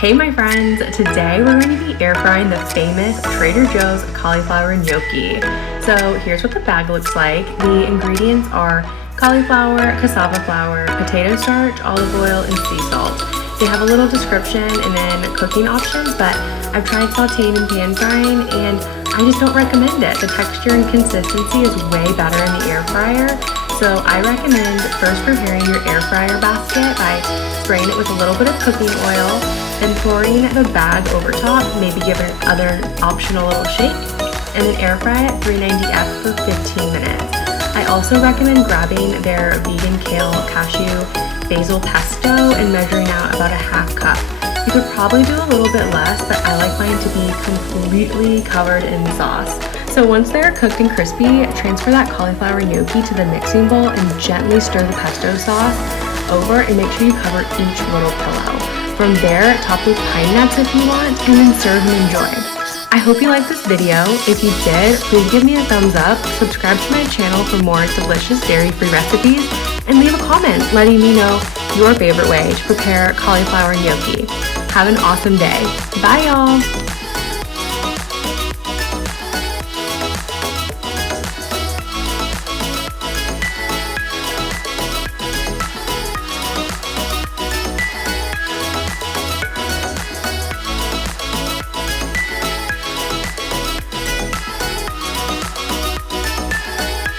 Hey my friends, today we're going to be air frying the famous Trader Joe's cauliflower gnocchi. So here's what the bag looks like. The ingredients are cauliflower, cassava flour, potato starch, olive oil, and sea salt. They have a little description and then cooking options, but I've tried sauteing and pan frying and I just don't recommend it. The texture and consistency is way better in the air fryer. So I recommend first preparing your air fryer basket by spraying it with a little bit of cooking oil, then pouring the bag over top, maybe give it other optional little shake, and then air fry at 390F for 15 minutes. I also recommend grabbing their vegan kale, cashew, basil pesto and measuring out about a half cup. You could probably do a little bit less, but I like mine to be completely covered in sauce. So once they're cooked and crispy, transfer that cauliflower gnocchi to the mixing bowl and gently stir the pesto sauce over and make sure you cover each little pillow. From there, top with pine nuts if you want, and then serve and enjoy. I hope you liked this video. If you did, please give me a thumbs up, subscribe to my channel for more delicious dairy-free recipes, and leave a comment letting me know your favorite way to prepare cauliflower gnocchi. Have an awesome day. Bye y'all!